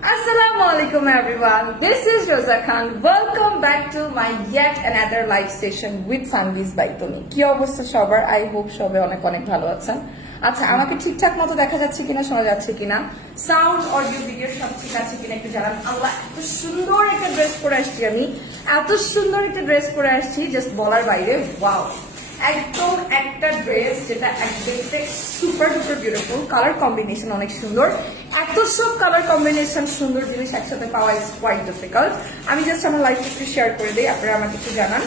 Assalamu alaikum, everyone. This is Rosa Khan. Welcome back to my yet another live session with Sunbees by Tony. কি অবস্থা সবার? I hope সবে অনেক অনেক ভালো আছেন। আচ্ছা আমাকে ঠিকঠাক মতো দেখা যাচ্ছে কিনা, শোনা যাচ্ছে কিনা সাউন্ড অডিও ভিডিও সব ঠিক আছে কিনা একটু জানান আল্লাহ, এত সুন্দর একটা ড্রেস পরে আসছি আমি এত সুন্দর একটা ড্রেস পরে আসছি জাস্ট বলার বাইরে ওয়াও একদম একটা ড্রেস যেটা দেখতে super duper beautiful colour combination অনেক সুন্দর। এত সব কালার কম্বিনেশন সুন্দর জিনিস একসাথে পাওয়া ইজ কোয়াইট ডিফিকাল্ট আমি জাস্ট আমার লাইফ একটু শেয়ার করে দিই, আপনারা আমাকে একটু জানান।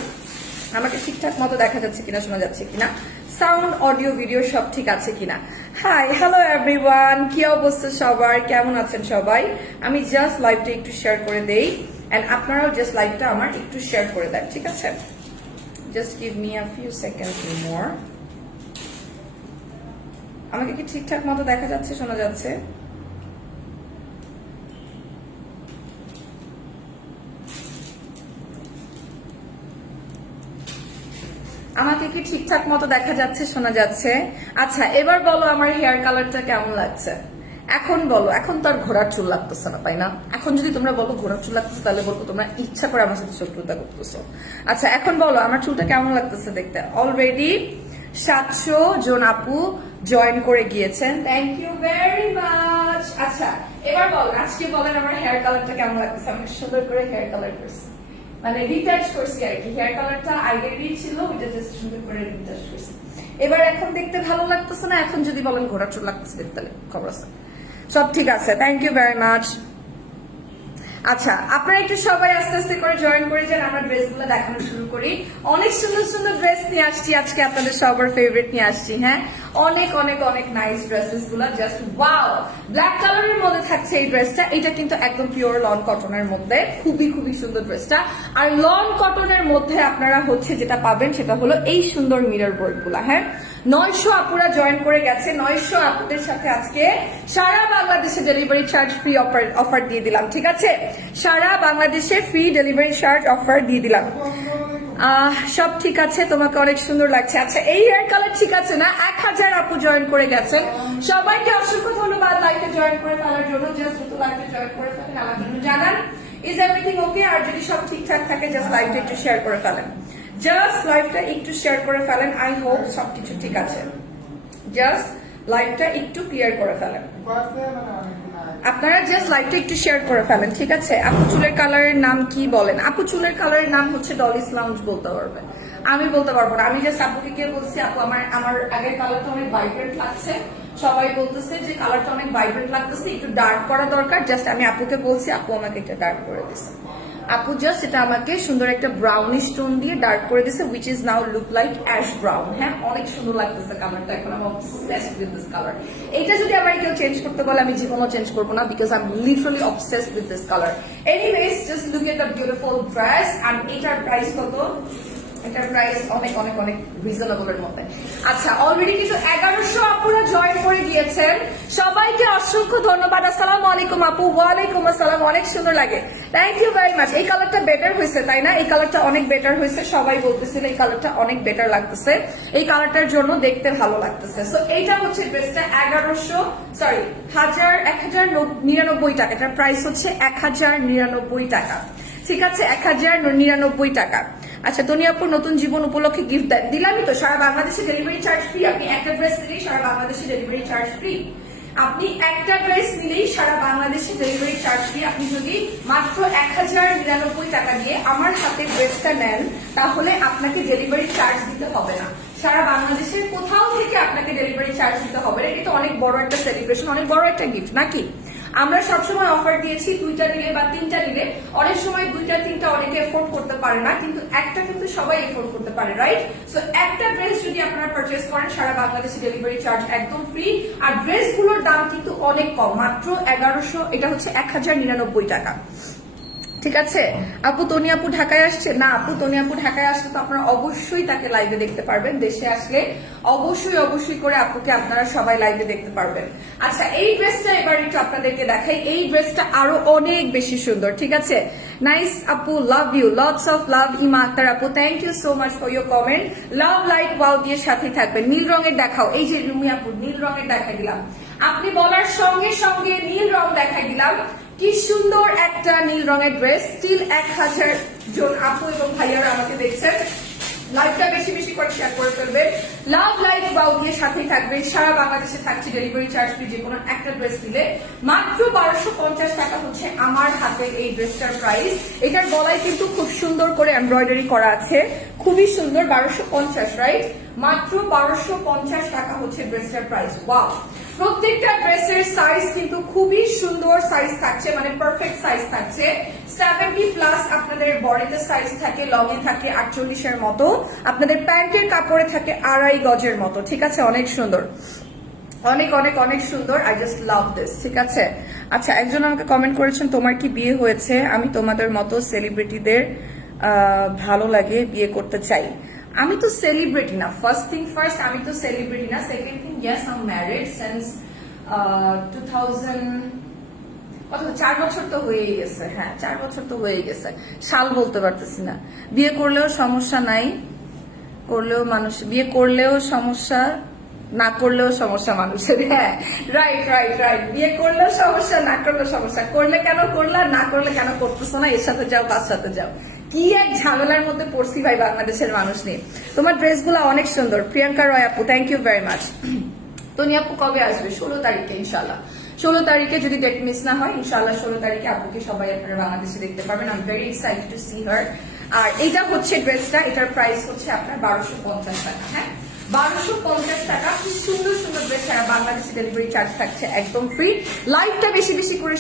আমাকে ঠিকঠাক মতো দেখা যাচ্ছে কিনা, শোনা যাচ্ছে কিনা। সাউন্ড অডিও ভিডিও সব ঠিক আছে কিনা। হাই হ্যালো এভরিওয়ান কি অবস্থা সবার? কেমন আছেন সবাই? আমি জাস্ট লাইভটা একটু শেয়ার করে দেই অ্যান্ড আপনারাও জাস্ট লাইভটা আমার একটু শেয়ার করে দেন, ঠিক আছে? Just give me a few seconds more আমাকে কি ঠিকঠাক মতো দেখা যাচ্ছে, শোনা যাচ্ছে? আমাকে কি ঠিকঠাক মতো দেখা যাচ্ছে, শোনা যাচ্ছে? আচ্ছা এবার বলো আমার হেয়ার কালারটা কেমন লাগছে? এখন বলো, এখন তো আর ঘোড়ার চুল লাগতেছে না, তাই না? এখন যদি তোমরা বলো ঘোড়ার চুল লাগতেছে, তাহলে বলব তোমরা ইচ্ছা করে আমার সাথে শত্রুতা করতেছো। আচ্ছা এখন বলো, আমার চুলটা কেমন লাগতেছে দেখতে? অলরেডি সাতশো জন আপু জয়েন করে গিয়েছেন। থ্যাংক ইউ ভেরি মাচ আচ্ছা এবার বল, আজকে বলেন আমার হেয়ার কালারটা কেমন লাগতেছে? আমি সুন্দর করে হেয়ার কালার করছি। মানে রিটাচ করছি আর কি হেয়ার কালারটা আগেরই ছিল, ওইটা জাস্ট সুন্দর করে রিটাচ করছি। এবার এখন দেখতে ভালো লাগতেছে না? এখন যদি বলেন ঘোড়া চুল লাগতেছে দেখতে খবর আছে। সব ঠিক আছে থ্যাংক ইউ ভেরি মাচ আচ্ছা আপনারা একটু সবাই আস্তে আস্তে করে জয়েন করে যান, আমরা ড্রেসগুলো দেখানো শুরু করি। অনেক সুন্দর সুন্দর ড্রেস নিয়ে আসছি, আজকে আপনাদের সবার ফেভারিট নিয়ে আসছি হ্যাঁ? অনেক অনেক অনেক নাইস ড্রেসেসগুলো জাস্ট ওয়াও ব্ল্যাক কালারের মধ্যে থাকছে এই ড্রেসটা এটা কিন্তু একদম পিওর লন কটনের মধ্যে, খুবই খুবই সুন্দর ড্রেসটা আর লন কটনের মধ্যে আপনারা হচ্ছে যেটা পাবেন, সেটা হলো এই সুন্দর মিরর বোর্ডগুলা হ্যাঁ? নয়শো আপুরা জয়েন করে গেছে, নয়শো আপুদের সাথে আজকে সারা বাংলাদেশে delivery charge free offer offer দিয়ে দিলাম, ঠিক আছে? সারা বাংলাদেশে ফ্রি ডেলিভারি চার্জ অফার দিয়ে দিলাম। সব ঠিক আছে? তোমাকে অনেক সুন্দর লাগছে। আচ্ছা এই হেয়ার কালার ঠিক আছে না? এক হাজার আপু জয়েন করে গেছে সবাইকে অসংখ্য ধন্যবাদ লাইফে জয়েন করে ফেলার জন্য। জাস্ট দুটো লাইফে জয়েন করে ফেলেন। আমার জন্য জানান ইজ এভরিথিং ওকে আর যদি সব ঠিকঠাক থাকে জাস্ট লাইভটা একটু শেয়ার করে ফেলেন। জাস্ট লাইফটা একটু শেয়ার করে ফেলেন আই হোপ সবকিছু ঠিক আছে। জাস্ট লাইফটা একটু ক্লিয়ার করে ফেলেন। আপনারা জাস্ট লাইভটা একটু শেয়ার করে ফেলেন, ঠিক আছে? আপু চুলের কালারের নাম কি বলেন? আপু চুলের কালারের নাম হচ্ছে ডলিস লাউঞ্জ বলতে পারবে। আমি বলতে পারব না। আমি জাস্ট আপুকে গিয়ে বলছি, আপু, আমার আমার আগের কালারটা অনেক ভাইব্রেন্ট লাগছে। সবাই বলতেছে যে কালারটা অনেক ভাইব্রেন্ট লাগতেছে, একটু ডার্ক করা দরকার। জাস্ট আমি আপুকে বলছি, আপু আমাকে এটা ডার্ক করে দিচ্ছে আপু জাস্ট এটা আমাকে সুন্দর একটা ব্রাউনিশ টোন দিয়ে ডার্ক করে দিছে which is now look like ash brown হ্যাঁ অনেক সুন্দর লাগতেছে কালারটা এখন আমি অবসেসড উইথ দিস কালার এটা যদি আমার কেউ চেঞ্জ করতে বলে, আমি জীবনও চেঞ্জ করব না because I am literally obsessed with this colour anyways just look at the beautiful dress and এটার প্রাইস কত? এটার প্রাইস অনেক অনেক অনেক রিজনেবল এর মধ্যে। আচ্ছা অলরেডি কিন্তু এগারোশো আপুরা জয়েন করে গিয়েছেন। সবাইকে অসংখ্য ধন্যবাদ। আসসালামু আলাইকুম আপু। ওয়ালাইকুম আসসালাম। অনেক সুন্দর লাগে। থ্যাংক ইউ ভেরি মাচ এই কালারটা বেটার হয়েছে, তাই না? এই কালারটা অনেক বেটার হয়েছে। সবাই বলতেছিল এই কালারটা অনেক বেটার লাগতেছে। এই কালারটার জন্য দেখতে ভালো লাগতেছে। সো এইটা হচ্ছে ড্রেসটা এগারোশো সরি হাজার এক হাজার নিরানব্বই টাকা। এটার প্রাইস হচ্ছে এক হাজার নিরানব্বই টাকা। ঠিক আছে, এক হাজার নিরানব্বই টাকা। আচ্ছা তনিয়াপুর নতুন জীবন উপলক্ষে গিফট দেন। দিলামই তো, সারা বাংলাদেশে ডেলিভারি চার্জ ফ্রি আপনি একটা ড্রেস নিলেই সারা বাংলাদেশে ডেলিভারি চার্জ ফ্রি আপনি একটা ড্রেস নিলেই সারা বাংলাদেশে ডেলিভারি চার্জ দিয়ে আপনি যদি মাত্র এক হাজার নিরানব্বই টাকা দিয়ে আমার হাতে ড্রেসটা নেন, তাহলে আপনাকে ডেলিভারি চার্জ দিতে হবে না। সারা বাংলাদেশের কোথাও থেকে আপনাকে ডেলিভারি চার্জ দিতে হবে না। এটা অনেক বড় একটা সেলিব্রেশন অনেক বড় একটা গিফট নাকি? আমরা সবসময় অফার দিয়েছি, দুইটা নিলে বা তিনটা নিলে। অনেক সময় দুইটা, তিনটা অনেকে এফোর্ড করতে পারে না, কিন্তু একটা কিন্তু সবাই এফোর্ড করতে পারে রাইট সো একটা ড্রেস যদি আপনারা পারচেস করেন, সারা বাংলাদেশে ডেলিভারি চার্জ একদম ফ্রি আর ড্রেসগুলোর দাম কিন্তু অনেক কম, মাত্র এগারোশো, এটা হচ্ছে এক হাজার নিরানব্বই টাকা। ঠিক আছে? আপু, তনি আপু ঢাকায় আসছে? না, আপু, তনি আপু ঢাকায় আসলে তো আপনারা অবশ্যই তাকে লাইভে দেখতে পারবেন। দেশে আসলে অবশ্যই অবশ্যই করে আপুকে আপনারা সবাই লাইভে দেখতে পারবেন। আচ্ছা এই ড্রেসটা এবার একটু আপনাদেরকে দেখাই। এই ড্রেসটা আরও অনেক বেশি সুন্দর, ঠিক আছে? নাইস আপু love you lots of love Ima Akter আপু। Thank you so much for your comment love light wow দিয়ে সাথে থাকবেন। নীল রঙের দেখাও। এই যে রুমি আপু, নীল রঙের দেখাই দিলাম। আপনি বলার সঙ্গে সঙ্গে নীল রং দেখাই দিলাম। কি সুন্দর একটা নীল রঙের ড্রেস স্টিল এক হাজার জন আপু এবং ভাইয়ারা আমাকে দেখছেন। লাইভটা বেশি বেশি করে শেয়ার করে ফেলবেন লাভ লাইভ বাউ দিয়ে সাথেই থাকবেন সারা বাংলাদেশে থাকছে ডেলিভারি চার্জ ফ্রি যে কোনো একটা ড্রেস দিলে মাত্র বারোশো পঞ্চাশ টাকা হচ্ছে আমার হাতে এই ড্রেসটার প্রাইস এটার গলায় কিন্তু খুব সুন্দর করে এমব্রয়ডারি করা আছে। খুবই সুন্দর, বারোশো পঞ্চাশ রাইট মাত্র বারোশো পঞ্চাশ টাকা হচ্ছে ড্রেসটার প্রাইস ওয়াও প্রত্যেকটা ড্রেসের সাইজ কিন্তু খুবই সুন্দর সাইজ থাকছে মানে পারফেক্ট সাইজ থাকছে। সেভেন্টি প্লাস আপনাদের বডিতে সাইজ থাকে লং এ থাকে, আটচল্লিশের মতো। আপনাদের প্যান্টের কাপড়ে থাকে আড়াই গজের মতো, ঠিক আছে? অনেক সুন্দর। অনেক অনেক অনেক সুন্দর। আই জাস্ট লাভ দিস ঠিক আছে? আচ্ছা একজন আমাকে কমেন্ট করেছেন, তোমার কি বিয়ে হয়েছে? আমি তোমাদের মতো সেলিব্রিটিদের ভালো লাগে, বিয়ে করতে চাই। আমি তো সেলিব্রিটি না। ফার্স্ট থিং ফার্স্ট আমি তো সেলিব্রিটি না। Second thing yes I'm married since two thousand কত চার বছর তো হয়েই গেছে। হ্যাঁ চার বছর তো হয়েই গেছে। সাল বলতে পারতেছি না। বিয়ে করলেও সমস্যা নাই। করলেও মানুষ, বিয়ে করলেও সমস্যা, না করলেও সমস্যা মানুষের। হ্যাঁ রাইট রাইট রাইট বিয়ে করলেও সমস্যা, না করলেও সমস্যা। করলে কেন করলা, না করলে কেন করতেছো না? এর সাথে যাও, তার সাথে যাও। কি এক ঝামেলার মধ্যে পড়ছি ভাই বাংলাদেশের মানুষ নিয়ে। তোমার ড্রেসগুলো অনেক সুন্দর। প্রিয়াঙ্কা রয় আপু thank you very much Toni আপু কবে আসবে? ষোলো তারিখে ইনশাল্লাহ ষোলো তারিখে যদি ডেট মিস না হয় ইনশাল্লাহ ষোলো তারিখে আপুকে সবাই আপনারা বাংলাদেশে দেখতে পাবেন I am very excited to see her আর এইটা হচ্ছে ড্রেসটা, এটার প্রাইস হচ্ছে আপনার বারোশো পঞ্চাশ টাকা হ্যাঁ? পঞ্চাশ টাকা। বেশি বেশি করে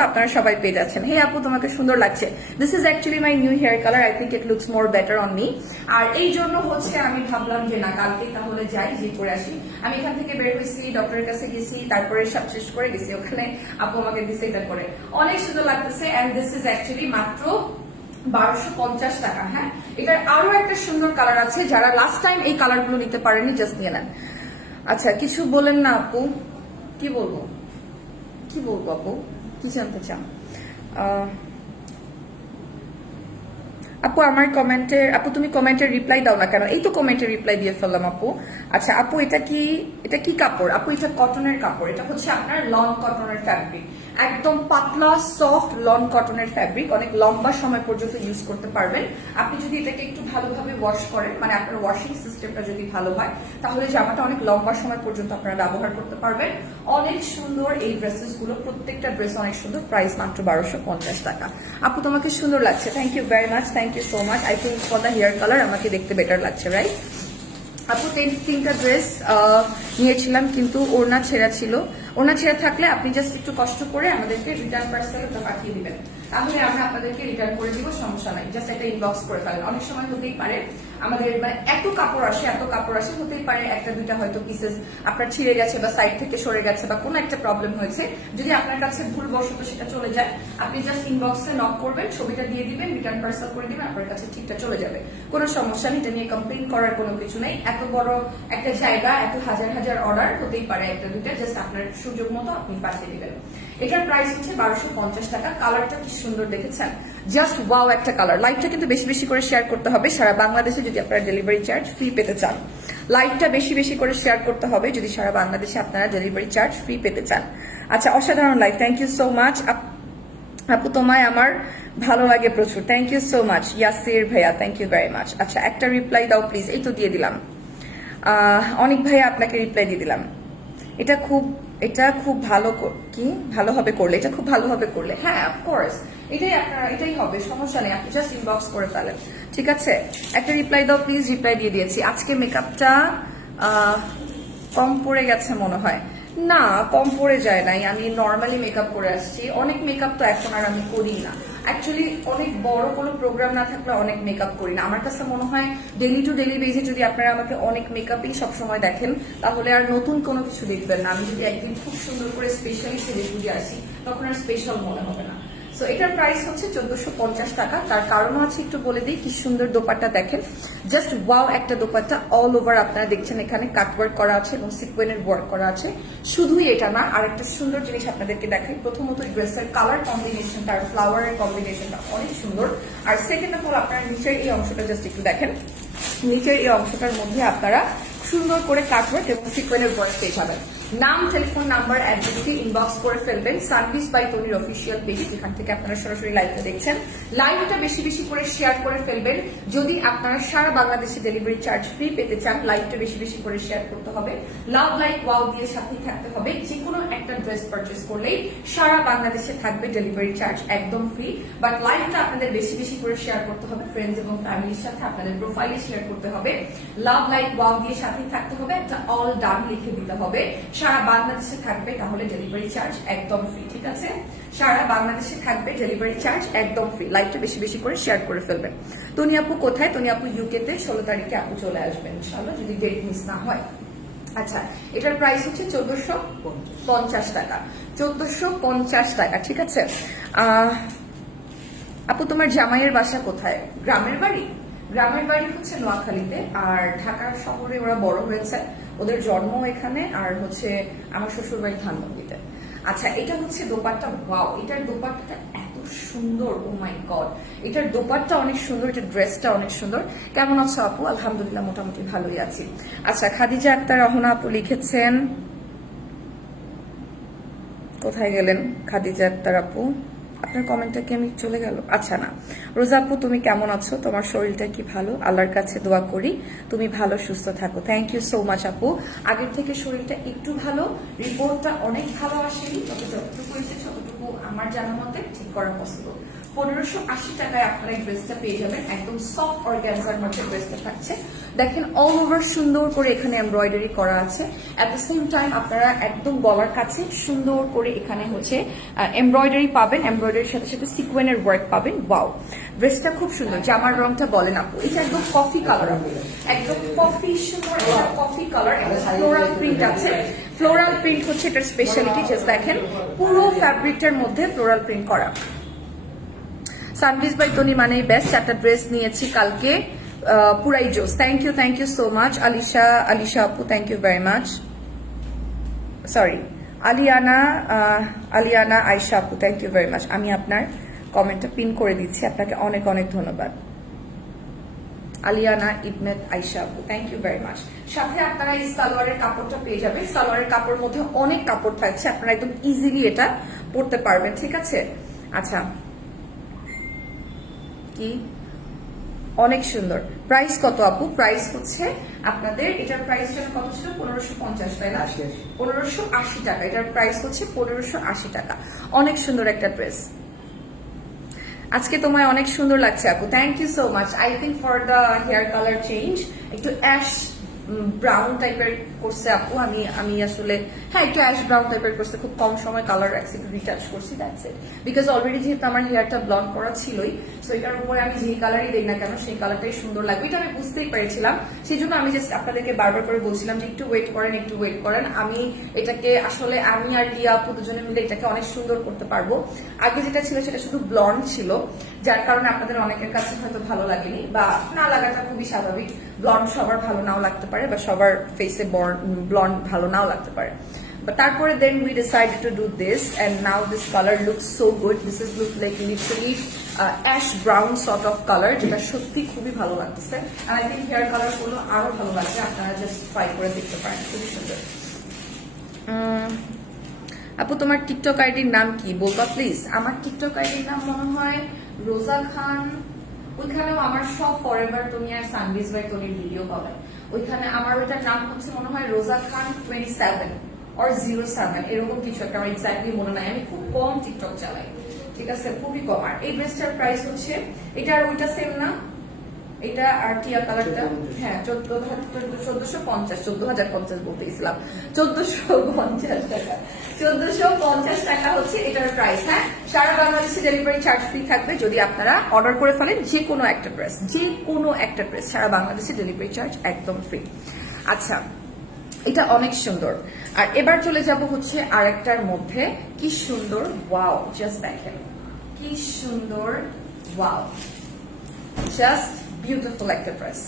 আপনারা সবাই পেয়ে যাচ্ছেন। হে আপু, তোমাকে সুন্দর লাগছে। This is actually my new hair colour I think it looks more better on me আর এই জন্য হচ্ছে আমি ভাবলাম যে না, কালকে তাহলে যাই যে করে আসি। আমি এখান থেকে বের হয়েছি ডক্টরের কাছে গেছি, তারপরে সব শেষ করে গেছি। ওখানে আপু আমাকে দিছে এটা করে। অনেক সুন্দর লাগতেছে অ্যান্ড দিস ইজ অ্যাকচুয়ালি মাত্র বারোশো পঞ্চাশ টাকা হ্যাঁ? এটার আরও একটা সুন্দর কালার আছে, যারা লাস্ট টাইম এই কালারগুলো নিতে পারেনি জাস্ট নিয়ে নেন। আচ্ছা কিছু বলেন না আপু। কি বলব? কি বলব আপু? কি জানতে চান? আপু, আমার কমেন্টের আপু, তুমি কমেন্টের রিপ্লাই দাও না কেন? এই তো কমেন্টের রিপ্লাই দিয়ে ফেললাম আপু। আচ্ছা আপু, এটা কি এটা কি কাপড়? আপু, এটা কটনের কাপড়। এটা হচ্ছে আপনার লন কটনের ফ্যাব্রিক একদম পাতলা সফট লন কটনের ফ্যাব্রিক অনেক লম্বা সময় পর্যন্ত ইউজ করতে পারবেন। আপনি যদি এটাকে একটু ভালোভাবে ওয়াশ করেন মানে আপনার ওয়াশিং সিস্টেমটা যদি ভালো হয়, তাহলে জামাটা অনেক লম্বা সময় পর্যন্ত আপনারা ব্যবহার করতে পারবেন। অনেক সুন্দর এই ড্রেসেসগুলো প্রত্যেকটা ড্রেস অনেক সুন্দর। প্রাইস মাত্র বারোশো টাকা। আপু, তোমাকে সুন্দর লাগছে। Thank you very much thank you so much I think for the hair colour আমাকে দেখতে বেটার লাগছে রাইট আপু, তিন, তিনটা ড্রেস নিয়েছিলাম, কিন্তু ওড়না ছেঁড়া ছিল। ওড়না ছেঁড়া থাকলে আপনি জাস্ট একটু কষ্ট করে আমাদেরকে রিটার্ন পার্সেল ওটা পাঠিয়ে দিবেন। তাহলে আমরা আপনাদেরকে রিটার্ন করে দিব, সমস্যা নাই। জাস্ট একটা ইনবক্স করে ফেলেন। অনেক সময় হতেই পারে আমাদের মানে এত কাপড় আসে, এত কাপড় আসে, হতেই পারে একটা, দুইটা হয়তো পিসেস আপনার ছিঁড়ে গেছে বা সাইড থেকে সরে গেছে বা কোনো একটা প্রবলেম হয়েছে। যদি আপনার কাছে ভুলবশত সেটা চলে যায়, আপনি জাস্ট ইনবক্সে নক করবেন, ছবিটা দিয়ে দিবেন রিটার্ন পার্সেল করে দিবেন, আপনার কাছে ঠিকটা চলে যাবে। কোনো সমস্যা নেই, এটা নিয়ে কমপ্লেন করার কোনো কিছু নেই। এত বড় একটা জায়গা, এত হাজার হাজার অর্ডার হতেই পারে একটা, দুইটা জাস্ট আপনার সুযোগ মতো আপনি পাঠিয়ে দিবেন। এটার প্রাইস হচ্ছে বারোশো পঞ্চাশ টাকা। কালারটা কি সুন্দর দেখেছেন? জাস্ট ওয়াও একটা কালার লাইভটা কিন্তু বেশি বেশি করে শেয়ার করতে হবে সারা বাংলাদেশে যদি আপনারা ডেলিভারি চার্জ ফ্রি পেতে চান। লাইভটা বেশি বেশি করে শেয়ার করতে হবে যদি সারা বাংলাদেশে আপনারা ডেলিভারি চার্জ ফ্রি পেতে চান। আচ্ছা অসাধারণ live thank you so much আপু তোমায় আমার ভালো লাগে প্রচুর। Thank you so much Yasir ভাইয়া থ্যাংক ইউ ভেরি মাচ আচ্ছা একটা রিপ্লাই দাও প্লিজ এই তো দিয়ে দিলাম। অনেক ভাইয়া, আপনাকে রিপ্লাই দিয়ে দিলাম। এটা খুব এটা খুব ভালো কি? ভালো হবে করলে, এটা খুব ভালো হবে করলে। হ্যাঁ অফকোর্স এটাই আপনার, এটাই হবে, সমস্যা নেই, আপনি জাস্ট ইনবক্স করে ফেলেন। ঠিক আছে? একটা রিপ্লাই দাও প্লিজ রিপ্লাই দিয়ে দিয়েছি। আজকে মেকআপটা কম পড়ে গেছে মনে হয়। না, কম পড়ে যায় নাই। আমি নর্মালি মেকআপ করে আসছি। অনেক মেকআপ তো এখন আর আমি করি না। অ্যাকচুয়ালি অনেক বড় কোনো প্রোগ্রাম না থাকলে অনেক মেকআপ করি না। আমার কাছে মনে হয় ডেলি টু ডেলি বেজে যদি আপনারা আমাকে অনেক মেকআপই সবসময় দেখেন, তাহলে আর নতুন কোনো কিছু দেখবেন না। আমি যদি একদিন খুব সুন্দর করে স্পেশালি সেজে আসি, তখন আর স্পেশাল মনে হবে না। সো এটার প্রাইস হচ্ছে চোদ্দশো পঞ্চাশ টাকা। তার কারণও আছে, একটু বলে দিই, কি সুন্দর দোপাট্টা দেখেন। জাস্ট ওয়াও একটা দোপাট্টা অল ওভার আপনারা দেখছেন এখানে। কাটওয়ার্ক করা আছে এবং সিকোয়েনের ওয়ার্ক করা আছে। শুধুই এটা না আর একটা সুন্দর জিনিস আপনাদেরকে দেখাই। প্রথমত ড্রেসের কালার কম্বিনেশনটা আর ফ্লাওয়ারের কম্বিনেশনটা অনেক সুন্দর। আর সেকেন্ড অফ অল আপনারা নিচের এই অংশটা জাস্ট একটু দেখেন। নিচের এই অংশটার মধ্যে আপনারা সুন্দর করে কাটওয়ার্ক এবং সিকোয়েন্সের ওয়ার্ক পেয়ে যাবেন। নাম টেলিফোন নাম্বার অ্যাড্রেসটি ইনবক্স করে ফেলবেন। সার্ভিস বাই তনির অফিসিয়াল পেজ যেখান থেকে আপনারা সরাসরি লাইভটা দেখছেন। লাইভটা বেশি বেশি করে শেয়ার করে ফেলবেন। যদি আপনারা সারা বাংলাদেশে ডেলিভারি চার্জ ফ্রি পেতে চান লাইভটা বেশি বেশি করে শেয়ার করতে হবে। লাভ লাইক ওয়াও দিয়ে সাথেই থাকতে হবে। যে কোনো একটা ড্রেস পারচেস করলেই সারা বাংলাদেশে থাকবে ডেলিভারি চার্জ একদম ফ্রি বাট লাইভটা আপনাদের বেশি বেশি করে শেয়ার করতে হবে। ফ্রেন্ডস এবং ফ্যামিলির সাথে আপনাদের প্রোফাইলে শেয়ার করতে হবে। লাভ লাইক ওয়াও দিয়ে সাথেই থাকতে হবে। একটা অল ডান লিখে দিতে হবে। সারা বাংলাদেশে থাকবে, তাহলে ডেলিভারি চার্জ একদম ফ্রি ঠিক আছে? সারা বাংলাদেশে থাকবে ডেলিভারি চার্জ একদম ফ্রি লাইভটা বেশি বেশি করে শেয়ার করে ফেলবেন। তনি আপু কোথায়? তনি আপু ইউকেতে ষোলো তারিখে আপু চলে আসবেন ইনশাল্লাহ যদি ডেট মিস না হয়। আচ্ছা এটার প্রাইস হচ্ছে চোদ্দশো পঞ্চাশ টাকা। চোদ্দশো পঞ্চাশ টাকা, ঠিক আছে? আপু, তোমার জামাইয়ের বাসা কোথায়? গ্রামের বাড়ি? গ্রামের বাড়ি হচ্ছে নোয়াখালীতে, আর ঢাকা শহরে ওরা বড় হয়েছে। ওদের জন্ম এখানে আর হচ্ছে আমার শ্বশুর বাড়ি ধানমন্ডিতে। আচ্ছা এটা হচ্ছে দোপাট্টা। ওয়াও, এটার দোপাট্টাটা এত সুন্দর। ও মাই গড, এটার দোপাট্টা অনেক সুন্দর, এটার ড্রেসটা অনেক সুন্দর। কেমন আছো আপু? আলহামদুলিল্লাহ, মোটামুটি ভালোই আছি। আচ্ছা খাদিজা আক্তার রহনা আপু লিখেছেন। কোথায় গেলেন খাদিজা আক্তার আপু? আপনার কমেন্টটা কি আমি চলে গেল? আচ্ছা না। রোজা আপু, তুমি কেমন আছো? তোমার শরীরটা কি ভালো? আল্লাহর কাছে দোয়া করি। তুমি ভালো, সুস্থ থাকো। থ্যাংক ইউ সো মাচ আপু। আগের থেকে শরীরটা একটু ভালো রিপোর্টটা অনেক ভালো আসেনি, তবে যতটুকু হয়েছে, ততটুকু আমার জানা মতে ঠিক করা পসিবল পনেরোশো আশি টাকায় আপনারা এই পেয়ে যাবেন। একদম মধ্যে দেখেন অল ওভার সুন্দর করে এখানে এমব্রয়ডারি করা আছে। অ্যাট দ্য সেম টাইম আপনারা একদম কাছে সুন্দর করে এখানে হচ্ছে এমব্রয়ডারি পাবেন। এমব্রয়ডারির সাথে সাথে সিকোয়েনের ওয়ার্ক পাবেন। ওয়াও ড্রেসটা খুব সুন্দর। জামার রংটা বলেন আপু, এটা একদম কফি কালার একদম কফি সুন্দর কফি কালার ফ্লোরাল প্রিন্ট আছে। ফ্লোরাল প্রিন্ট হচ্ছে এটার স্পেশালিটি দেখেন। পুরো ফ্যাব্রিকটার মধ্যে ফ্লোরাল প্রিন্ট করা। সানভিজ বাই তনি মানেই বেস্ট চারটা ড্রেস নিয়েছি কালকে পুরাই জোস। Thank you thank you so much Alisha Alisha আপু thank you very much sorry Aliana Aliana, Ayesha আপু থ্যাংক ইউ ভেরি মাচ আমি আপনার কমেন্টটা পিন করে দিচ্ছি। আপনাকে অনেক অনেক ধন্যবাদ। আলিয়ানা, ইবনেত আইসা আপু থ্যাংক ইউ ভেরি মাচ সাথে আপনারা এই সালোয়ারের কাপড়টা পেয়ে যাবেন। সালোয়ারের কাপড়ের মধ্যে অনেক কাপড় থাকছে। আপনারা একদম ইজিলি এটা পরতে পারবেন, ঠিক আছে? আচ্ছা কি? অনেক সুন্দর। প্রাইস কত আপু? প্রাইস হচ্ছে আপনাদের এটার প্রাইস যেন কত ছিল? পনেরোশো পঞ্চাশ তাই না। পনেরোশো আশি টাকা। এটার প্রাইস হচ্ছে পনেরোশো আশি টাকা। অনেক সুন্দর একটা ড্রেস আজকে তোমায় অনেক সুন্দর লাগছে আপু। Thank you so much I think for the hair colour change একটু অ্যাশ ব্রাউন টাইপের করছে আপু। আমি আমি আসলে হ্যাঁ একটু অ্যাশ ব্রাউন টাইপের করছে, খুব কম সময় কালার একটু রিটাচ করছি দ্যাটস ইট বিকজ অলরেডি যেহেতু আমার হেয়ারটা ব্লন্ড করা ছিলই সো এটার উপরে আমি যে কালারই দিই না কেন, সেই কালারটাই সুন্দর লাগবে। এটা আমি বুঝতেই পেরেছিলাম। সেই জন্য আমি জাস্ট আপনাদেরকে বারবার করে বলছিলাম যে একটু ওয়েট করেন, একটু ওয়েট করেন। আমি এটাকে আসলে আমি আর রিয়া আপু দুজনে মিলে এটাকে অনেক সুন্দর করতে পারব। আগে যেটা ছিল সেটা শুধু ব্লন্ড ছিল, যার কারণে আপনাদের অনেকের কাছে হয়তো ভালো লাগেনি, বা না লাগাটা খুবই স্বাভাবিক। ব্লন্ড সবার ভালো নাও লাগতে পারে বা সবার ফেসে ব্লন্ড ভালো নাও লাগতে পারে। But তারপরে then we decided to do this and now this color looks so good. This is look like literally uh, ash brown sort of color যেটা সত্যি খুবই ভালো লাগতেছে। And I think hair color গুলো আরও ভালো লাগবে আপনারা জাস্ট ট্রাই করে দেখতে পারেন খুবই সুন্দর। আপু তোমার টিকটক আইডির নাম কি? বলবা প্লিজ আমার টিকটক আইডির নাম মনে হয় রোজা খান ওইখানেও আমার সব ফরএভার তুমি আর সানবিজ ভাই তনির ভিডিও পাবে। ওইখানে আমার ওইটার নাম হচ্ছে মনে হয় Roza Khan twenty seven or zero seven এরকম কিছু একটা, আমার এক্স্যাক্টলি মনে নাই। আমি খুব কম টিকটক চালাই। ঠিক আছে? খুবই কম। আর এই ড্রেসটার প্রাইস হচ্ছে, এটা আর ওইটা সেম না এটা আর টিয়া কালারটা হ্যাঁ চোদ্দ চোদ্দশো পঞ্চাশ চোদ্দ হাজার পঞ্চাশ বলতে গেছিলাম। চোদ্দশো পঞ্চাশ টাকা। চোদ্দশো পঞ্চাশ টাকা হচ্ছে এটার প্রাইস হ্যাঁ? সারা বাংলাদেশে ডেলিভারি চার্জ ফ্রি থাকবে যদি আপনারা অর্ডার করে ফেলেন যে কোনো একটা ড্রেস যে কোনো একটা ড্রেস সারা বাংলাদেশে ডেলিভারি চার্জ একদম ফ্রি আচ্ছা এটা অনেক সুন্দর। আর এবার চলে যাব হচ্ছে আরেকটার মধ্যে। কি সুন্দর ওয়াও জাস্ট দেখেন। কি সুন্দর ওয়াও জাস্ট বিউটিফুল একটা ড্রেস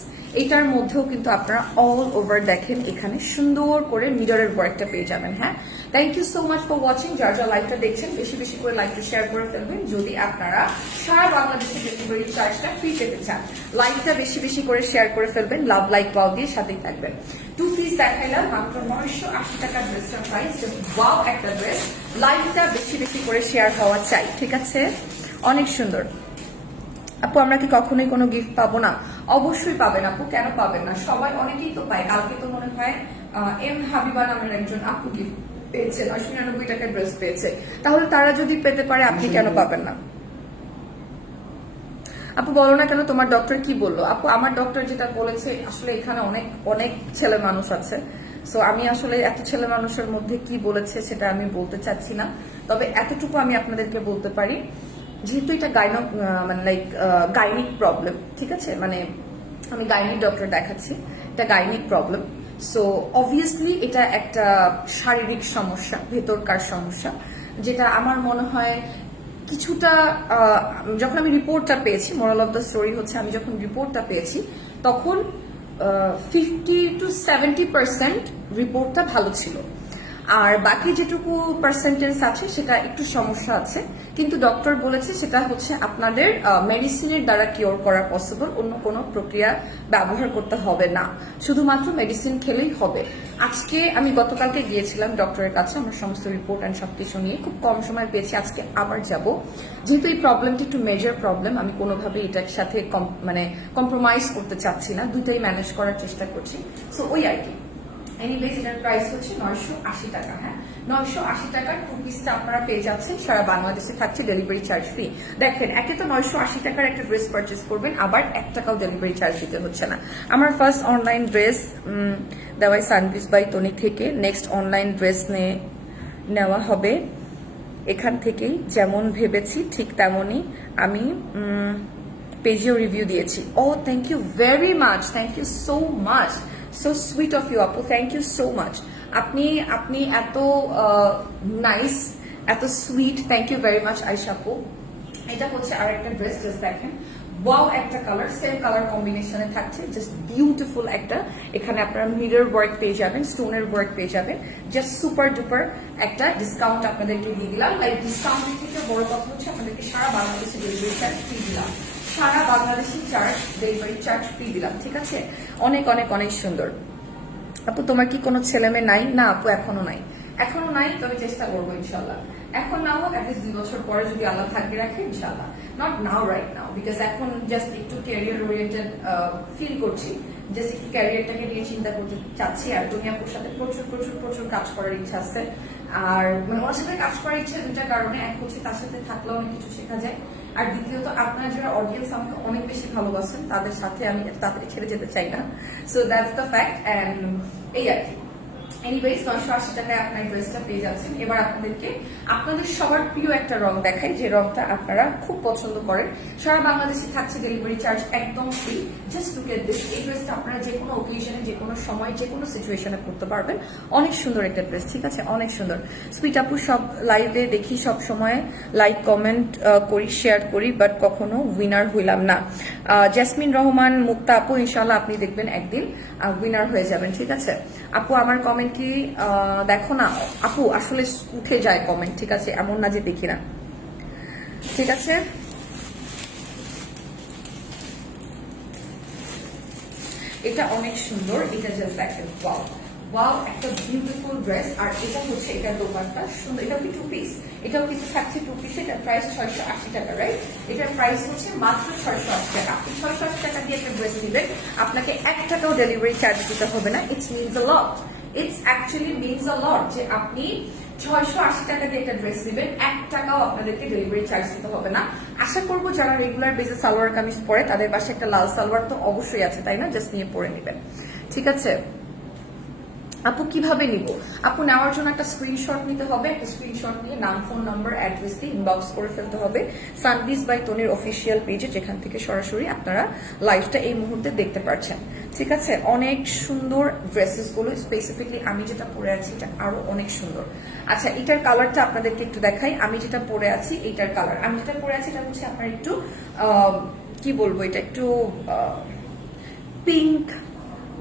এটার মধ্যেও কিন্তু আপনারা অল ওভার দেখেন, এখানে সুন্দর করে মিররের ওয়ার্কটা পেয়ে যাবেন হ্যাঁ? Thank you so much for watching যার যা লাইভটা দেখছেন, বেশি বেশি করে লাইভটা শেয়ার করে ফেলবেন। যদি আপনারা সারা বাংলাদেশে ডেলিভারি চার্জটা ফ্রি পেতে চান লাইভটা বেশি বেশি করে শেয়ার করে ফেলবেন লাভ লাইক পাও দিয়ে সাথেই থাকবেন। টু পিস দেখাইলাম, মাত্র নয়শো আশি টাকার ড্রেসটার প্রাইস ওয়াও একটা ড্রেস লাইভটা বেশি বেশি করে শেয়ার হওয়া চাই, ঠিক আছে? অনেক সুন্দর। আপু, আমরা কি কখনোই কোনো গিফট পাবো না? অবশ্যই পাবেন আপু, কেন পাবেন না? সবাই অনেকেই তো পায়। কালকে তো মনে হয় এম হাবিবা নামের একজন আপু গিফট পেয়েছে, নয়শো নিরানব্বই টাকার ড্রেস পেয়েছে। তাহলে তারা যদি পেতে পারে, আপনি কেন পাবেন না? আপু, বলো না কেন, তোমার ডক্টর কি বলল? আপু, আমার ডক্টর যেটা বলেছে, আসলে এখানে অনেক অনেক ছেলে মানুষ আছে। সো আমি আসলে এত ছেলে মানুষের মধ্যে কি বলেছে, সেটা আমি বলতে চাচ্ছি না। তবে এতটুকু আমি আপনাদেরকে বলতে পারি। যেহেতু এটা গাইনক মানে লাইক গাইনিক প্রবলেম ঠিক আছে? মানে আমি গাইনিক ডক্টর দেখাচ্ছি, এটা গাইনিক প্রবলেম সো অবভিয়াসলি এটা একটা শারীরিক সমস্যা, ভেতরকার সমস্যা, যেটা আমার মনে হয় কিছুটা যখন আমি রিপোর্টটা পেয়েছি মোরাল অফ দ্য স্টোরি হচ্ছে আমি যখন রিপোর্টটা পেয়েছি, তখন ফিফটি টু সেভেন্টি পার্সেন্ট রিপোর্টটা ভালো ছিল। আর বাকি যেটুকু পার্সেন্টেজ আছে, সেটা একটু সমস্যা আছে। কিন্তু ডক্টর বলেছে সেটা হচ্ছে আপনাদের মেডিসিনের দ্বারা কিওর করা পসিবল অন্য কোনো প্রক্রিয়া ব্যবহার করতে হবে না। শুধুমাত্র মেডিসিন খেলেই হবে। আজকে আমি গতকালকে গিয়েছিলাম ডক্টরের কাছে, আমার সমস্ত রিপোর্ট অ্যান্ড সবকিছু নিয়ে খুব কম সময় পেয়েছি, আজকে আবার যাব। যেহেতু এই প্রবলেমটি একটু মেজর প্রবলেম আমি কোনোভাবে এটার সাথে মানে কম্প্রোমাইজ করতে চাচ্ছি না দুটাই ম্যানেজ করার চেষ্টা করছি। সো ওই আর কি। এনিওয়েজ এটার প্রাইস হচ্ছে নয়শো আশি টাকা হ্যাঁ? নয়শো আশি টাকার টু পিসটা আপনারা পেয়ে যাচ্ছেন, সারা বাংলাদেশে থাকছে ডেলিভারি চার্জ ফ্রি দেখেন, একে তো নয়শো আশি টাকার একটা ড্রেস পারচেস করবেন, আবার এক টাকাও ডেলিভারি চার্জ দিতে হচ্ছে না। আমার ফার্স্ট অনলাইন ড্রেস দেওয়াই সানভিস বাই তনি থেকে। নেক্সট অনলাইন ড্রেস নেওয়া হবে। এখান থেকেই যেমন ভেবেছি ঠিক তেমনই আমি পেজেও রিভিউ দিয়েছি। ও thank you very much thank you so much so sweet of you আপু থ্যাংক ইউ সো মাচ আপনি আপনি এত নাইস এত sweet thank you very much Aisha আপু এটা হচ্ছে আর একটা ড্রেস জাস্ট দেখেন। ওয়াও একটা কালার সেম কালার কম্বিনেশনে থাকছে। জাস্ট বিউটিফুল একটা। এখানে আপনারা মিরর ওয়ার্ক পেয়ে যাবেন স্টোনের ওয়ার্ক পেয়ে যাবেন। জাস্ট সুপার ডুপার একটা ডিসকাউন্ট আপনাদেরকে দিয়ে দিলাম। লাইক ডিসকাউন্টের থেকে বড় কথা হচ্ছে আপনাদেরকে সারা বাংলাদেশে ডেলিভারি চার্জ ফ্রি দিলাম। সারা Bangladeshi charge delivery charge free দিলাম, ঠিক আছে? অনেক অনেক অনেক সুন্দর। আপু, তোমার কি কোনো ছেলে মেয়ে নাই? না, আপু, এখনও নাই। এখনও নাই, তবে চেষ্টা করব ইনশাল্লাহ এখন না হোক অ্যাটলিস্ট দুই বছর পরে যদি আল্লাহ থাকবে রাখে ইনশাল্লাহ not now right now because এখন জাস্ট একটু ক্যারিয়ার ওরিয়েন্টেড ফিল করছি। জাস্ট একটু ক্যারিয়ারটাকে নিয়ে চিন্তা করতে চাচ্ছি, আর তুমি আপুর সাথে প্রচুর প্রচুর প্রচুর কাজ করার ইচ্ছা আছে। আর মানে ওনার সাথে কাজ করার ইচ্ছা দুইটা কারণে, এক হচ্ছে তার সাথে থাকলে অনেক কিছু শেখা যায়। আর দ্বিতীয়ত, আপনার যারা অডিয়েন্স আমাকে অনেক বেশি ভালোবাসেন, তাদের সাথে আমি তাড়াতাড়ি ছেড়ে যেতে চাই না। So that's the fact and এই আর কি। এনিওয়েজ নয়শো আশি টাকায় আপনার ড্রেসটা পেয়ে যাচ্ছেন। এবার আপনাদেরকে আপনাদের সবার প্রিয় একটা রং দেখাই। যে রংটা আপনারা খুব পছন্দ করেন। সারা বাংলাদেশে থাকছে ডেলিভারি চার্জ একদম free just look at this এই ড্রেসটা আপনারা যে কোনো ওকেশনে যে কোনো সময় যে কোনো সিচুয়েশনে পড়তে পারবেন। অনেক সুন্দর একটা ড্রেস ঠিক আছে? অনেক সুন্দর। সুইট আপু সব লাইভে দেখি সব সময় লাইক কমেন্ট করি শেয়ার করি বাট কখনো উইনার হইলাম না। আহ, জেসমিন রহমান মুক্তা আপু ইনশাল্লাহ আপনি দেখবেন একদিন উইনার হয়ে যাবেন ঠিক আছে? আপু আমার কমেন্ট কি? দেখো না, আপু, আসলে উঠে যায় কমেন্ট ঠিক আছে? এমন না যে দেখি না। ঠিক আছে? এটা অনেক সুন্দর, এটা জাস্ট দেখেন ওয়াও ওয়াও একটা বিউটিফুল ড্রেস আর এটা হচ্ছে এটার দোকানটা সুন্দর এটাও কি টু পিস এটাও কিন্তু থাকছে টু পিস এটার প্রাইস ছয়শো আশি টাকা রাইট এটার প্রাইস হচ্ছে মাত্র ছয়শো আশি টাকা। আপনি ছয়শো আশি টাকা দিয়ে একটা ড্রেস নেবেন, আপনাকে এক টাকাও ডেলিভারি চার্জ দিতে হবে না it's means a lot it's actually means a lot যে আপনি ছয়শো আশি টাকা দিয়ে একটা ড্রেস নেবেন, এক টাকাও আপনাদেরকে ডেলিভারি চার্জ দিতে হবে না। আশা করব যারা রেগুলার বেজে সালোয়ার কামিজ পরে, তাদের পাশে একটা লাল সালোয়ার তো অবশ্যই আছে, তাই না? জাস্ট নিয়ে পরে নেবেন। ঠিক আছে? আপু কীভাবে নিব? আপু নেওয়ার জন্য একটা স্ক্রিনশট নিতে হবে, একটা স্ক্রিনশট নিয়ে নাম ফোন নাম্বার অ্যাড্রেস দিয়ে ইনবক্স করে ফেলতে হবে। সানবিজ বাই তনির অফিসিয়াল পেজে যেখান থেকে সরাসরি আপনারা লাইভটা এই মুহূর্তে দেখতে পাচ্ছেন ঠিক আছে? অনেক সুন্দর ড্রেসেসগুলো স্পেসিফিকলি আমি যেটা পরে আছি এটা আরও অনেক সুন্দর। আচ্ছা এটার কালারটা আপনাদেরকে একটু দেখাই। আমি যেটা পরে আছি, এটার কালার আমি যেটা পরে আছি, এটা হচ্ছে আপনার একটু কি বলব এটা? একটু pink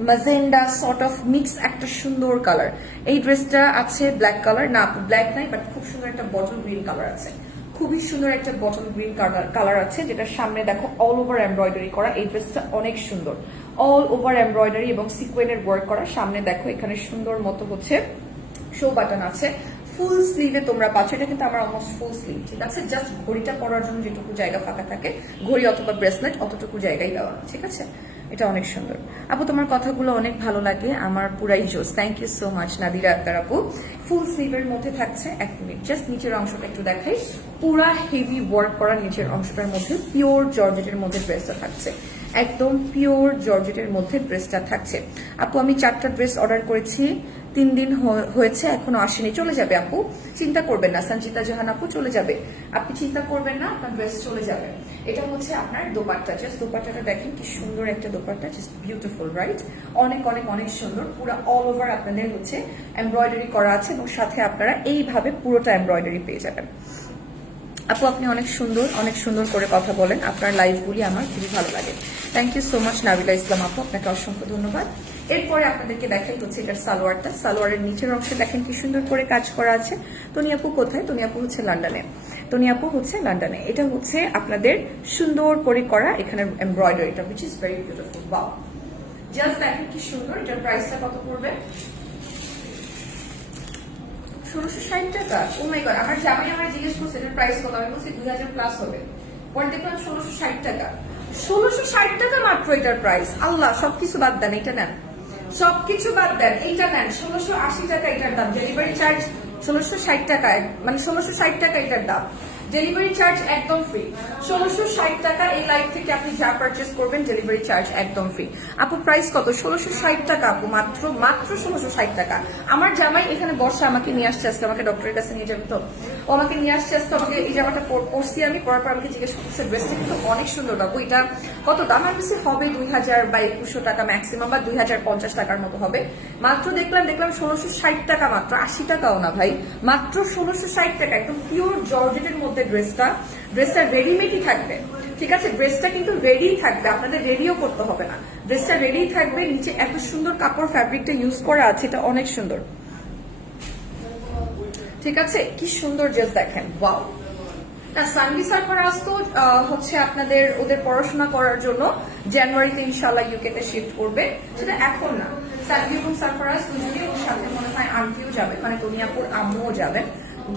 magenta sort of mix একটা সুন্দর কালার এই ড্রেসটা আছে ব্ল্যাক কালার না ব্ল্যাক নাই বাট খুব সুন্দর একটা বটল গ্রিন কালার আছে। খুবই সুন্দর একটা বটল গ্রিন কালার আছে যেটা সামনে দেখো অল ওভার এমব্রয়ডারি করা। এই ড্রেসটা অনেক সুন্দর। অল ওভার এমব্রয়ডারি এবং সিকুয়েনের ওয়ার্ক করা। সামনে দেখো এখানে সুন্দর মতো হচ্ছে শো বাটন আছে। ফুল স্লিভে তোমরা পাচ্ছ। এটা কিন্তু আমার অলমোস্ট ফুল স্লিভ ঠিক আছে? জাস্ট ঘড়িটা পরার জন্য যেটুকু জায়গা ফাঁকা থাকে, ঘড়ি অথবা ব্রেসলেট অতটুকু জায়গায় দেওয়া, ঠিক আছে? এটা অনেক সুন্দর। আপু, তোমার কথাগুলো অনেক ভালো লাগে, আমার পুরাই জোস thank you so much Nadira Akter আপু। ফুল স্লিভের মধ্যে থাকছে এক মিনিট জাস্ট নিচের অংশটা একটু দেখাই। পুরা হেভি ওয়ার্ক করা নিচের অংশটার মধ্যে পিওর জর্জেটের মধ্যে ড্রেসটা থাকছে। একদম পিওর জর্জেটের মধ্যে ড্রেসটা থাকছে। আপু, আমি চারটা ড্রেস অর্ডার করেছি। তিন দিন হয়েছে, এখনও আসেনি। চলে যাবে আপু। চিন্তা করবেন না, সঞ্চিতা জাহান আপু চলে যাবে। আপনি চিন্তা করবেন না, আপনার ড্রেস চলে যাবে। এটা হচ্ছে আপনার দোপাট্টা। জাস্ট দোপাট্টাটা দেখেন কি সুন্দর একটা দোপাট্টা জাস্ট বিউটিফুল রাইট অনেক অনেক অনেক সুন্দর। পুরো অল ওভার আপনাদের হচ্ছে এমব্রয়ডারি করা আছে এবং সাথে আপনারা এইভাবে পুরোটা এমব্রয়ডারি পেয়ে যাবেন। আপু, আপনি অনেক সুন্দর অনেক সুন্দর করে কথা বলেন। আপনার লাইভগুলি আমার খুবই ভালো লাগে। Thank you so much Nabila Islam আপু। আপনাকে অসংখ্য ধন্যবাদ। এরপরে আপনাদেরকে দেখাই হচ্ছে এটার সালোয়ারটা। সালোয়ারের নিচের অংশে দেখেন কি সুন্দর করে কাজ করা আছে। টনি আপু কোথায়? টনি আপু হচ্ছে লন্ডনে টনি আপু হচ্ছে লন্ডনে এটা হচ্ছে আপনাদের সুন্দর করে করা এখানে এমব্রয়ডারিটা which is very beautiful wow just দেখেন কি সুন্দর। এটার প্রাইসটা কত পড়বে? ষোলোশো ষাট টাকা? ও মাই গড আমার জামাই আমার জিজ্ঞেস করছে, এটার প্রাইস কত? আমি বলছি, দুই হাজার প্লাস হবে। পরে দেখলাম ষোলোশো ষাট টাকা। ষোলোশো ষাট টাকা মাত্র এটার প্রাইস আল্লাহ, সবকিছু বাদ দেন এটা নেন। সবকিছু বাদ দেন, এইটা নেন। ষোলোশো আশি টাকা এটার দাম। ডেলিভারি চার্জ ষোলোশো ষাট টাকা মানে ষোলোশো ষাট টাকা এটার দাম। ডেলিভারি চার্জ একদম ফ্রি ষোলোশো ষাট টাকা এই লাইভ থেকে আপনি যা পারচেস করবেন ডেলিভারি চার্জ একদম ফ্রি আপু প্রাইস কত? ষোলোশো ষাট টাকা আপু, মাত্র মাত্র ষোলোশো ষাট টাকা। আমার জামাই এখানে বর্ষা আমাকে নিয়ে আসছে আজকে, আমাকে ডক্টরের কাছে নিয়ে যাবে তো। ও আমাকে নিয়ে আসছে আজকে, আমাকে এই জামাটা পর- পরছি আমি, পরার পর আমাকে জিজ্ঞেস করছে ড্রেসটা কিন্তু অনেক সুন্দর বাবু এটা কত? দাম আমার বেশি হবে দুই হাজার বা একুশশো টাকা ম্যাক্সিমাম বা দুই হাজার পঞ্চাশ টাকার মতো হবে। মাত্র দেখলাম দেখলাম ষোলোশো ষাট টাকা মাত্র, আশি টাকাও না ভাই, মাত্র ষোলোশো ষাট টাকা, একদম পিওর জর্জেটের মধ্যে ড্রেসটা ড্রেসটা রেডিমেডই থাকবে, ঠিক আছে? ড্রেসটা কিন্তু রেডি থাকবে, আপনাদের রেডিও করতে হবে না। ড্রেসটা রেডি থাকবে, নিচে এত সুন্দর কাপড় ফ্যাব্রিকটা ইউজ করা আছে, এটা অনেক সুন্দর। ঠিক আছে? কি সুন্দর ড্রেস দেখেন ওয়াও না সানভি সারফারাজ তো হচ্ছে আপনাদের, ওদের পড়াশোনা করার জন্য জানুয়ারিতে ইনশাল্লাহ ইউকে তে শিফট করবে। সেটা এখন না। সানভি এবং সারফারাজ দুজনেই ওর সাথে মনে হয় আন্টিও যাবে মানে তনিয়াপুর আম্মুও যাবেন।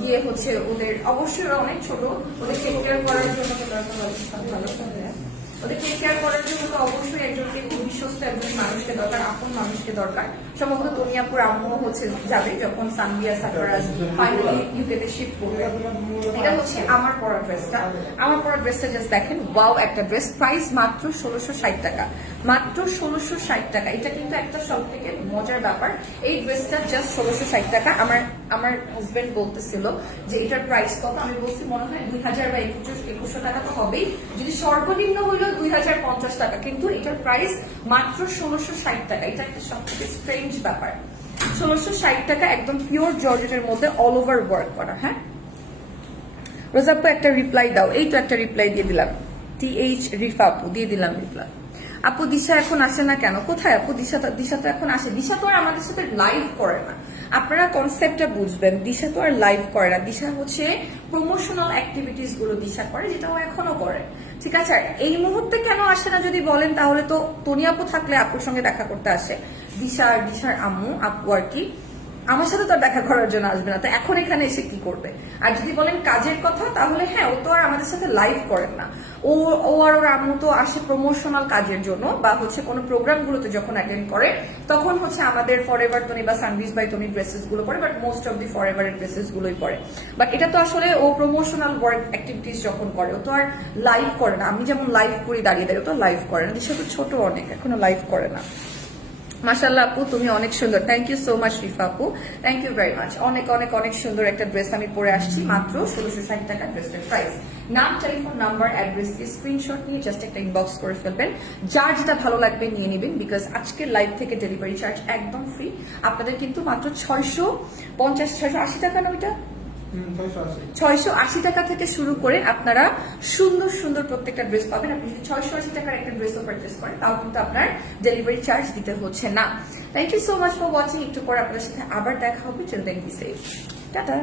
গিয়ে হচ্ছে ওদের, অবশ্যই অনেক ছোট, ওদের টেক কেয়ার করার জন্য ওদের টেক কেয়ার করার জন্য তো অবশ্যই একজনকে বিশ্বস্ত একজন মানুষকে দরকার, আপন মানুষকে দরকার। সম্ভবত তনিয়াপুর আম্মু হচ্ছে যাবে যখন সানবিয়া সারফারাজ ফাইনালি ইউকেতে শিফট করবে। এটা হচ্ছে আমার পরা ড্রেসটা আমার পরা ড্রেসটা জাস্ট দেখেন ওয়াও একটা ড্রেস প্রাইস মাত্র ষোলোশো ষাট টাকা। মাত্র ষোলোশো ষাট টাকা। এটা কিন্তু একটা সব থেকে মজার ব্যাপার। এই ড্রেসটা জাস্ট ষোলোশো ষাট টাকা। আমার আমার হাজবেন্ড বলতেছিল যে, এটার প্রাইস কত? আমি বলছি, মনে হয় দুই হাজার বা একুশ একুশশো টাকা তো হবেই। যদি সর্বনিম্ন হইল দুই হাজার পঞ্চাশ টাকা। কিন্তু এটার প্রাইস মাত্র ষোলোশো ষাট টাকা। এটা একটা সব থেকে স্ট্রেঞ্জ ব্যাপার। ষোলোশো ষাট টাকা একদম পিওর জর্জেটের মধ্যে অল ওভার ওয়ার্ক করা হ্যাঁ? রোজাপ্পু একটা রিপ্লাই দাও। এই তো একটা রিপ্লাই দিয়ে দিলাম। টি এইচ রিফা আপু, দিয়ে দিলাম রিপ্লাই আপু, দিশা এখন আসে না কেন? কোথায় আপু? দিশা দিশা তো এখন আসে। দিশা তো আর আমাদের সাথে লাইভ করে না। আপনারা কনসেপ্টটা বুঝবেন। দিশা তো আর লাইভ করে না। দিশা হচ্ছে প্রমোশনাল অ্যাক্টিভিটিসগুলো দিশা করে যেটা ও এখনও করে। ঠিক আছে? আর এই মুহূর্তে কেন আসে না যদি বলেন, তাহলে তো তনি আপু থাকলে আপুর সঙ্গে দেখা করতে আসে। দিশা আর দিশার আম্মু, আপু আর কি, আমার সাথে তো দেখা করার জন্য আসবে না। তো এখন এখানে এসে কি করবে? আর যদি বলেন কাজের কথা, তাহলে হ্যাঁ ও তো আর আমাদের সাথে লাইভ করেন না। ও ও আর ওর আম্মু তো আসে প্রমোশনাল কাজের জন্য বা হচ্ছে কোনো প্রোগ্রামগুলোতে যখন অ্যাটেন্ড করে, তখন হচ্ছে আমাদের ফর এভার তনি বা সানভিস বাই তনি ড্রেসেসগুলো পরে but most of the for এভারের ড্রেসেসগুলোই পরে। বাট এটা তো আসলে ও প্রমোশনাল ওয়ার্ক অ্যাক্টিভিটিস যখন করে, ও তো আর লাইভ করে না। আমি যেমন লাইভ করি, দাঁড়িয়ে দাঁড়িয়ে তো লাইভ করে না। সে তো ছোট অনেক, এখনও লাইভ করে না। মাশাল্লাহ আপু, তুমি অনেক সুন্দর। Thank you so much Rifa আপু। থ্যাংক ইউ ভেরি মাচ অনেক অনেক অনেক সুন্দর একটা ড্রেস আমি পরে আসছি। মাত্র ষোলোশো ষাট টাকা ড্রেসটার প্রাইস নাম টেলিফোন নাম্বার অ্যাড্রেস স্ক্রিনশট নিয়ে জাস্ট একটা ইনবক্স করে ফেলবেন। যার যেটা ভালো লাগবে নিয়ে নেবেন বিকজ আজকের লাইভ থেকে ডেলিভারি চার্জ একদম ফ্রি আপনাদের কিন্তু মাত্র ছয়শো পঞ্চাশ, ছয়শো আশি টাকা না ওইটা? ছয়শো আশি। টাকা থেকে শুরু করে আপনারা সুন্দর সুন্দর প্রত্যেকটা ড্রেস পাবেন। আপনি যদি ছয়শো আশি টাকার একটা ড্রেসও পারচেস করেন, তাও কিন্তু আপনার ডেলিভারি চার্জ দিতে হচ্ছে না। Thank you so much for watching একটু পর আপনার সাথে আবার দেখা হবে। Chill thank you safe tata.